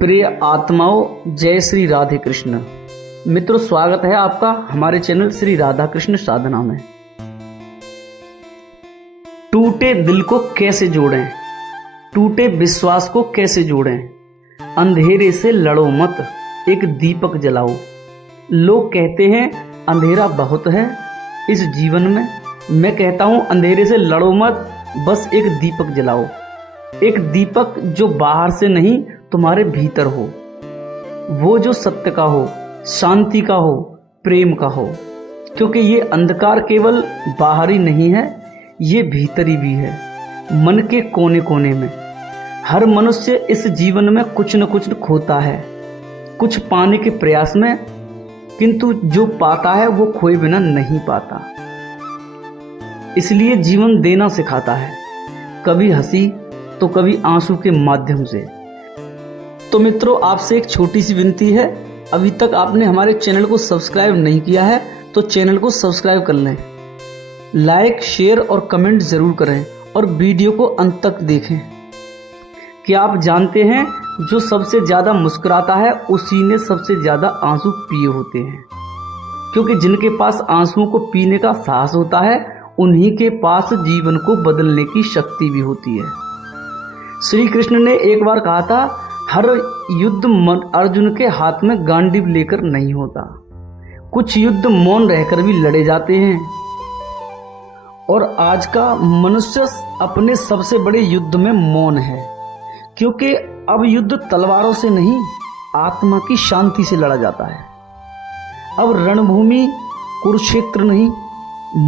प्रिय आत्माओं, जय श्री राधे कृष्ण। मित्रों, स्वागत है आपका हमारे चैनल श्री राधा कृष्ण साधना में। टूटे दिल को कैसे जोड़ें, टूटे विश्वास को कैसे जोड़ें, अंधेरे से लड़ो मत, एक दीपक जलाओ। लोग कहते हैं अंधेरा बहुत है इस जीवन में, मैं कहता हूं अंधेरे से लड़ो मत, बस एक दीपक जलाओ। एक दीपक जो बाहर से नहीं तुम्हारे भीतर हो, वो जो सत्य का हो, शांति का हो, प्रेम का हो। क्योंकि ये अंधकार केवल बाहरी नहीं है, ये भीतरी भी है, मन के कोने कोने में। हर मनुष्य इस जीवन में कुछ न कुछ खोता है, कुछ पाने के प्रयास में, किंतु जो पाता है वो खोए बिना नहीं पाता। इसलिए जीवन देना सिखाता है, कभी हंसी तो कभी आंसू के माध्यम से। तो मित्रों, आपसे एक छोटी सी विनती है, अभी तक आपने हमारे चैनल को सब्सक्राइब नहीं किया है तो चैनल को सब्सक्राइब कर लें, लाइक शेयर और कमेंट जरूर करें और वीडियो को अंत तक देखें। क्या आप जानते हैं जो सबसे ज़्यादा मुस्कुराता है उसी ने सबसे ज़्यादा आंसू पिए होते हैं। क्योंकि जिनके पास आंसुओं को पीने का साहस होता है उन्हीं के पास जीवन को बदलने की शक्ति भी होती है। श्री कृष्ण ने एक बार कहा था, हर युद्ध अर्जुन के हाथ में गांडीव लेकर नहीं होता, कुछ युद्ध मौन रहकर भी लड़े जाते हैं। और आज का मनुष्य अपने सबसे बड़े युद्ध में मौन है, क्योंकि अब युद्ध तलवारों से नहीं, आत्मा की शांति से लड़ा जाता है। अब रणभूमि कुरुक्षेत्र नहीं,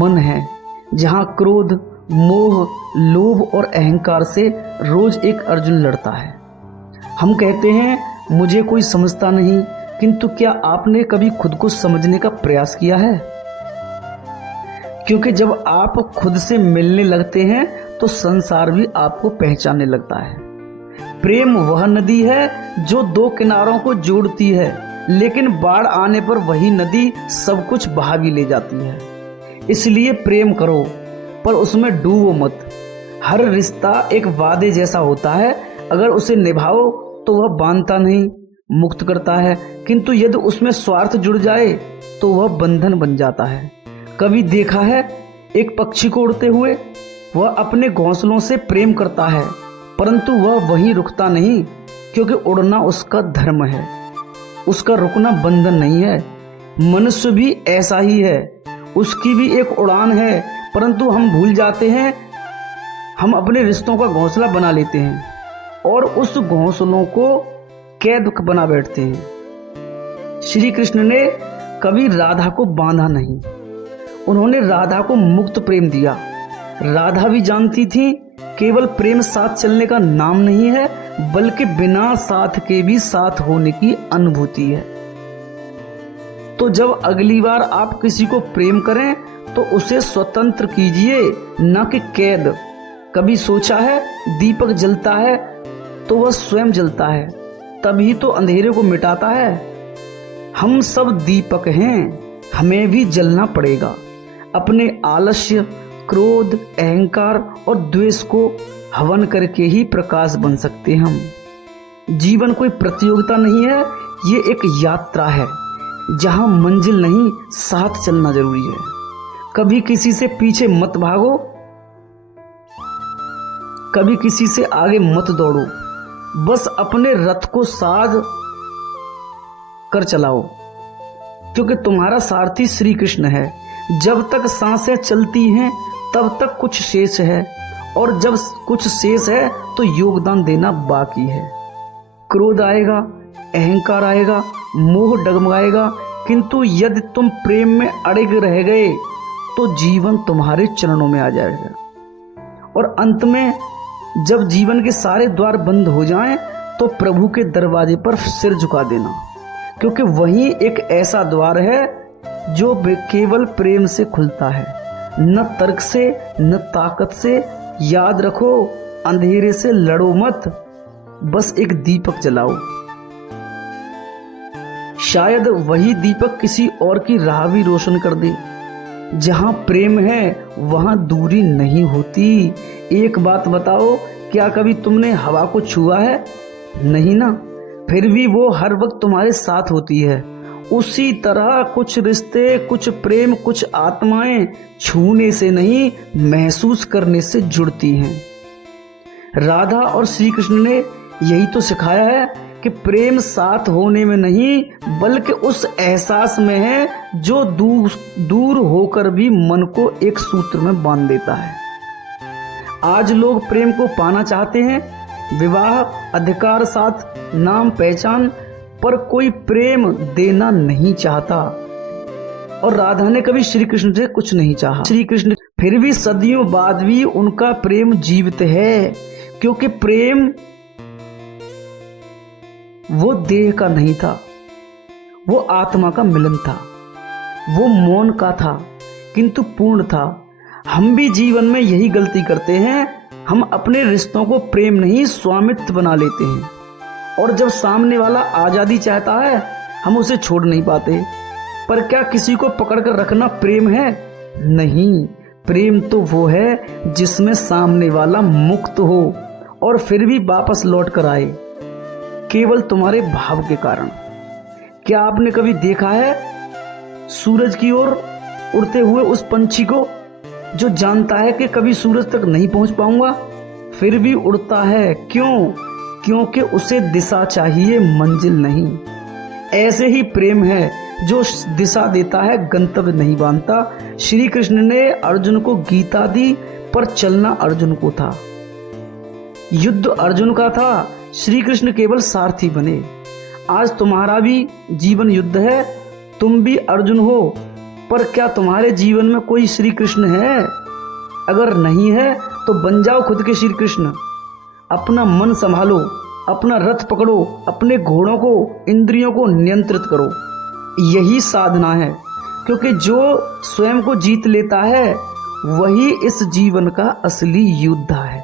मन है, जहां क्रोध, मोह, लोभ और अहंकार से रोज एक अर्जुन लड़ता है। हम कहते हैं मुझे कोई समझता नहीं, किंतु क्या आपने कभी खुद को समझने का प्रयास किया है? क्योंकि जब आप खुद से मिलने लगते हैं तो संसार भी आपको पहचानने लगता है। प्रेम वह नदी है जो दो किनारों को जोड़ती है, लेकिन बाढ़ आने पर वही नदी सब कुछ बहा भी ले जाती है। इसलिए प्रेम करो पर उसमें डूबो मत। हर रिश्ता एक वादे जैसा होता है, अगर उसे निभाओ तो वह बांधता नहीं, मुक्त करता है, किंतु यदि उसमें स्वार्थ जुड़ जाए तो वह बंधन बन जाता है। कभी देखा है एक पक्षी को उड़ते हुए, वह अपने घोंसलों से प्रेम करता है, परंतु वह वहीं रुकता नहीं, क्योंकि उड़ना उसका धर्म है, उसका रुकना बंधन नहीं है। मनुष्य भी ऐसा ही है, उसकी भी एक उड़ान है, परंतु हम भूल जाते हैं, हम अपने रिश्तों का घोंसला बना लेते हैं और उस घोंसलों को कैद बना बैठते हैं। श्री कृष्ण ने कभी राधा को बांधा नहीं, उन्होंने राधा को मुक्त प्रेम दिया। राधा भी जानती थी केवल प्रेम साथ चलने का नाम नहीं है, बल्कि बिना साथ के भी साथ होने की अनुभूति है। तो जब अगली बार आप किसी को प्रेम करें तो उसे स्वतंत्र कीजिए, न कि कैद। कभी सोचा है दीपक जलता है तो वह स्वयं जलता है, तभी तो अंधेरे को मिटाता है। हम सब दीपक हैं, हमें भी जलना पड़ेगा। अपने आलस्य, क्रोध, अहंकार और द्वेष को हवन करके ही प्रकाश बन सकते हैं हम। जीवन कोई प्रतियोगिता नहीं है, ये एक यात्रा है जहां मंजिल नहीं, साथ चलना जरूरी है। कभी किसी से पीछे मत भागो, कभी किसी से आगे मत दौड़ो, बस अपने रथ को साध कर चलाओ, क्योंकि तुम्हारा सारथी श्री कृष्ण है। जब तक सांसें चलती हैं तब तक कुछ शेष है, और जब कुछ शेष है तो योगदान देना बाकी है। क्रोध आएगा, अहंकार आएगा, मोह डगमगाएगा, किंतु यदि तुम प्रेम में अड़े रह गए तो जीवन तुम्हारे चरणों में आ जाएगा। और अंत में जब जीवन के सारे द्वार बंद हो जाएं तो प्रभु के दरवाजे पर सिर झुका देना, क्योंकि वही एक ऐसा द्वार है जो केवल प्रेम से खुलता है, न तर्क से, न ताकत से। याद रखो, अंधेरे से लड़ो मत, बस एक दीपक जलाओ। शायद वही दीपक किसी और की राह भी रोशन कर दे। जहां प्रेम है वहां दूरी नहीं होती। एक बात बताओ, क्या कभी तुमने हवा को छुआ है? नहीं ना। फिर भी वो हर वक्त तुम्हारे साथ होती है। उसी तरह कुछ रिश्ते, कुछ प्रेम, कुछ आत्माएं छूने से नहीं, महसूस करने से जुड़ती हैं। राधा और श्री कृष्ण ने यही तो सिखाया है कि प्रेम साथ होने में नहीं, बल्कि उस एहसास में है जो दूर होकर भी मन को एक सूत्र में बांध देता है। आज लोग प्रेम को पाना चाहते हैं, विवाह, अधिकार, साथ, नाम, पहचान, पर कोई प्रेम देना नहीं चाहता। और राधा ने कभी श्री कृष्ण से कुछ नहीं चाहा। श्री कृष्ण फिर भी सदियों बाद भी उनका प्रेम जीवित है, क्योंकि प्रेम वो देह का नहीं था, वो आत्मा का मिलन था, वो मौन का था किंतु पूर्ण था। हम भी जीवन में यही गलती करते हैं, हम अपने रिश्तों को प्रेम नहीं स्वामित्व बना लेते हैं, और जब सामने वाला आजादी चाहता है हम उसे छोड़ नहीं पाते। पर क्या किसी को पकड़कर रखना प्रेम है? नहीं, प्रेम तो वो है जिसमें सामने वाला मुक्त हो और फिर भी वापस लौट कर आए, केवल तुम्हारे भाव के कारण। क्या आपने कभी देखा है सूरज की ओर उड़ते हुए उस पंछी को, जो जानता है कि कभी सूरज तक नहीं पहुंच पाऊंगा, फिर भी उड़ता है? क्यों? क्योंकि उसे दिशा चाहिए, मंजिल नहीं। ऐसे ही प्रेम है जो दिशा देता है, गंतव्य नहीं बांधता। श्री कृष्ण ने अर्जुन को गीता दी, पर चलना अर्जुन को था। युद्ध अर्जुन का था, श्री कृष्ण केवल सारथी बने। आज तुम्हारा भी जीवन युद्ध है, तुम भी अर्जुन हो, पर क्या तुम्हारे जीवन में कोई श्री कृष्ण है? अगर नहीं है तो बन जाओ खुद के श्री कृष्ण। अपना मन संभालो, अपना रथ पकड़ो, अपने घोड़ों को, इंद्रियों को नियंत्रित करो। यही साधना है, क्योंकि जो स्वयं को जीत लेता है वही इस जीवन का असली योद्धा है।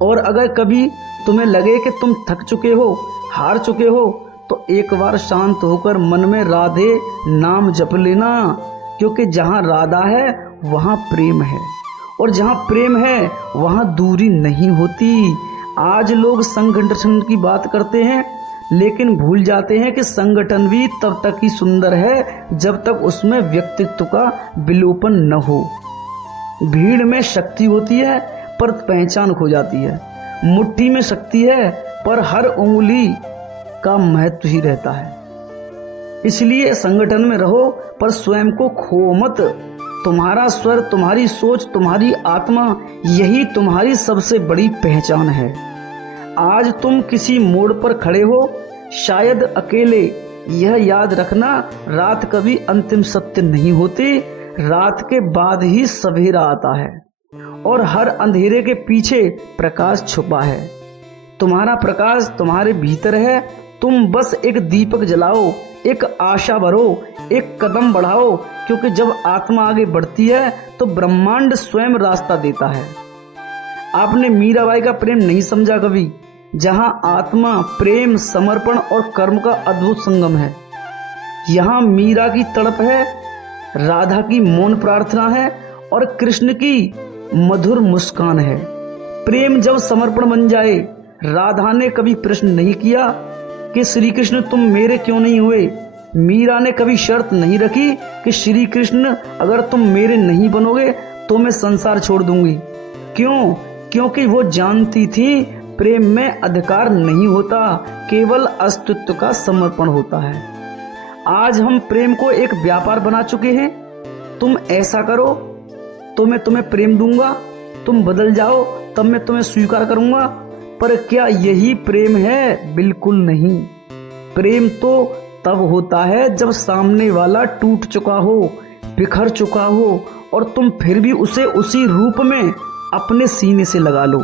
और अगर कभी तुम्हें लगे कि तुम थक चुके हो, हार चुके हो, तो एक बार शांत होकर मन में राधे नाम जप लेना, क्योंकि जहाँ राधा है वहाँ प्रेम है, और जहाँ प्रेम है वहाँ दूरी नहीं होती। आज लोग संगठन की बात करते हैं, लेकिन भूल जाते हैं कि संगठन भी तब तक ही सुंदर है जब तक उसमें व्यक्तित्व का विलोपन न हो। भीड़ में शक्ति होती है पर पहचान खो जाती है, मुट्ठी में शक्ति है पर हर उंगली का महत्व ही रहता है। इसलिए संगठन में रहो पर स्वयं को खो मत। तुम्हारा स्वर, तुम्हारी सोच, तुम्हारी आत्मा, यही तुम्हारी सबसे बड़ी पहचान है। आज तुम किसी मोड़ पर खड़े हो, शायद अकेले। यह याद रखना, रात कभी अंतिम सत्य नहीं होती, रात के बाद ही सवेरा आता है, और हर अंधेरे के पीछे प्रकाश छुपा है। तुम्हारा प्रकाश तुम्हारे भीतर है, तुम बस एक दीपक जलाओ, एक आशा भरो, एक कदम बढ़ाओ, क्योंकि जब आत्मा आगे बढ़ती है तो ब्रह्मांड स्वयं रास्ता देता है। आपने मीराबाई का प्रेम नहीं समझा कभी, जहां आत्मा, प्रेम, समर्पण और कर्म का अद्भुत संगम है। यहाँ मीरा की तड़प है, राधा की मौन प्रार्थना है, और कृष्ण की मधुर मुस्कान है। प्रेम जब समर्पण बन जाए, राधा ने कभी प्रश्न नहीं किया कि श्री कृष्ण तुम मेरे क्यों नहीं हुए। मीरा ने कभी शर्त नहीं रखी कि श्री कृष्ण अगर तुम मेरे नहीं बनोगे तो मैं संसार छोड़ दूंगी। क्यों? क्योंकि वो जानती थी प्रेम में अधिकार नहीं होता, केवल अस्तित्व का समर्पण होता है। आज हम प्रेम को एक व्यापार बना चुके हैं। तुम ऐसा करो तो मैं तुम्हें प्रेम दूंगा, तुम बदल जाओ तब मैं तुम्हें स्वीकार करूंगा। पर क्या यही प्रेम है? बिल्कुल नहीं। प्रेम तो तब होता है जब सामने वाला टूट चुका हो, बिखर चुका हो, और तुम फिर भी उसे उसी रूप में अपने सीने से लगा लो।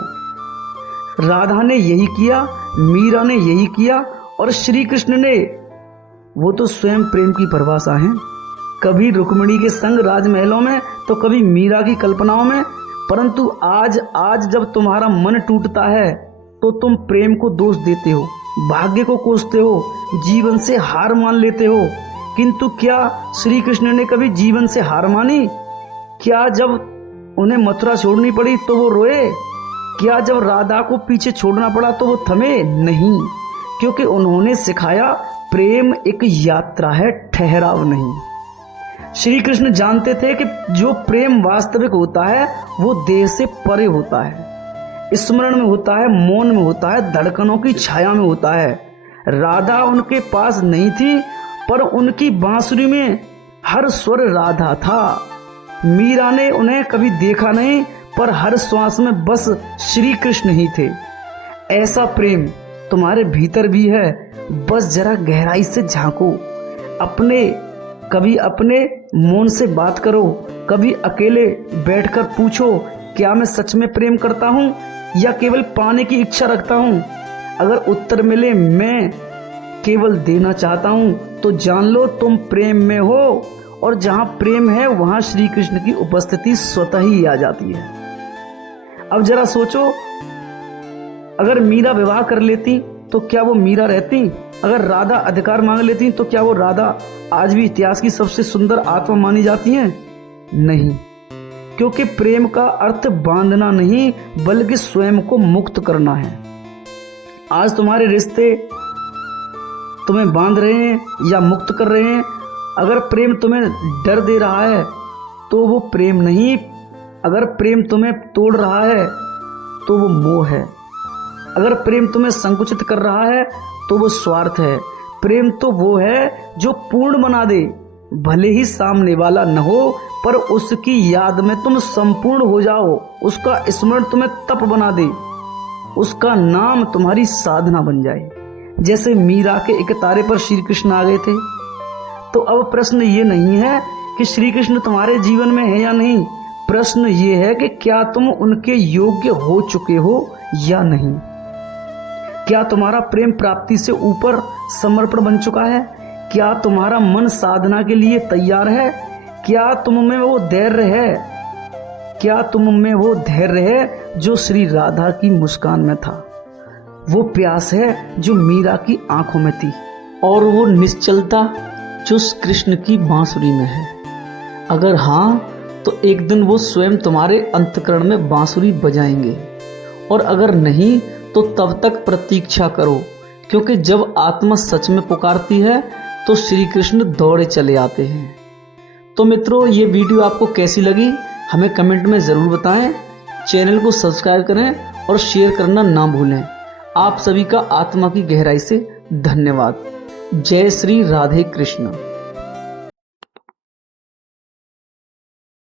राधा ने यही किया, मीरा ने यही किया, और श्री कृष्ण ने, वो तो स्वयं प्रेम की परिभाषा है। कभी रुक्मिणी के संग राजमहलों में तो कभी मीरा की कल्पनाओं में। परंतु आज जब तुम्हारा मन टूटता है तो तुम प्रेम को दोष देते हो, भाग्य को कोसते हो, जीवन से हार मान लेते हो। किंतु क्या श्री कृष्ण ने कभी जीवन से हार मानी? क्या जब उन्हें मथुरा छोड़नी पड़ी तो वो रोए? क्या जब राधा को पीछे छोड़ना पड़ा तो वो थमे? नहीं। क्योंकि उन्होंने सिखाया प्रेम एक यात्रा है, ठहराव नहीं। श्री कृष्ण जानते थे कि जो प्रेम वास्तविक होता है वो देह से परे होता है, स्मरण में होता है, मौन में होता है, धड़कनों की छाया में होता है। राधा उनके पास नहीं थी, पर उनकी बांसुरी में हर स्वर राधा था। मीरा ने उन्हें कभी देखा नहीं, पर हर श्वास में बस श्री कृष्ण ही थे। ऐसा प्रेम तुम्हारे भीतर भी है, बस जरा गहराई से झांको। कभी अपने मौन से बात करो, कभी अकेले बैठकर पूछो, क्या मैं सच में प्रेम करता हूँ या केवल पाने की इच्छा रखता हूँ? अगर उत्तर मिले मैं केवल देना चाहता हूँ, तो जान लो तुम प्रेम में हो, और जहाँ प्रेम है वहाँ श्री कृष्ण की उपस्थिति स्वतः ही आ जाती है। अब जरा सोचो, अगर मीरा विवाह कर लेती तो क्या वो मीरा रहती? अगर राधा अधिकार मांग लेती तो क्या वो राधा आज भी इतिहास की सबसे सुंदर आत्मा मानी जाती हैं? नहीं, क्योंकि प्रेम का अर्थ बांधना नहीं बल्कि स्वयं को मुक्त करना है। आज तुम्हारे रिश्ते तुम्हें बांध रहे हैं या मुक्त कर रहे हैं। अगर प्रेम तुम्हें डर दे रहा है तो वो प्रेम नहीं, अगर प्रेम तुम्हें तोड़ रहा है तो वो मोह है, अगर प्रेम तुम्हें संकुचित कर रहा है तो वो स्वार्थ है। प्रेम तो वो है जो पूर्ण बना दे, भले ही सामने वाला न हो, पर उसकी याद में तुम संपूर्ण हो जाओ। उसका स्मरण तुम्हें तप बना दे, उसका नाम तुम्हारी साधना बन जाए। जैसे मीरा के एक तारे पर श्री कृष्ण आ गए थे। तो अब प्रश्न ये नहीं है कि श्री कृष्ण तुम्हारे जीवन में है या नहीं, प्रश्न ये है कि क्या तुम उनके योग्य हो चुके हो या नहीं। क्या तुम्हारा प्रेम प्राप्ति से ऊपर समर्पण बन चुका है? क्या तुम्हारा मन साधना के लिए तैयार है? क्या तुम में वो धैर्य है? क्या तुम में वो धैर्य है जो श्री राधा की मुस्कान में था? वो प्यास है जो मीरा की आंखों में थी, और वो निश्चलता जो कृष्ण की बांसुरी में है? अगर हाँ, तो एक दिन वो स्वयं तुम्हारे अंतःकरण में बांसुरी बजाएंगे, और अगर नहीं तो तब तक प्रतीक्षा करो, क्योंकि जब आत्मा सच में पुकारती है तो श्री कृष्ण दौड़े चले आते हैं। तो मित्रों, ये वीडियो आपको कैसी लगी हमें कमेंट में ज़रूर बताएं। चैनल को सब्सक्राइब करें और शेयर करना ना भूलें। आप सभी का आत्मा की गहराई से धन्यवाद। जय श्री राधे कृष्ण।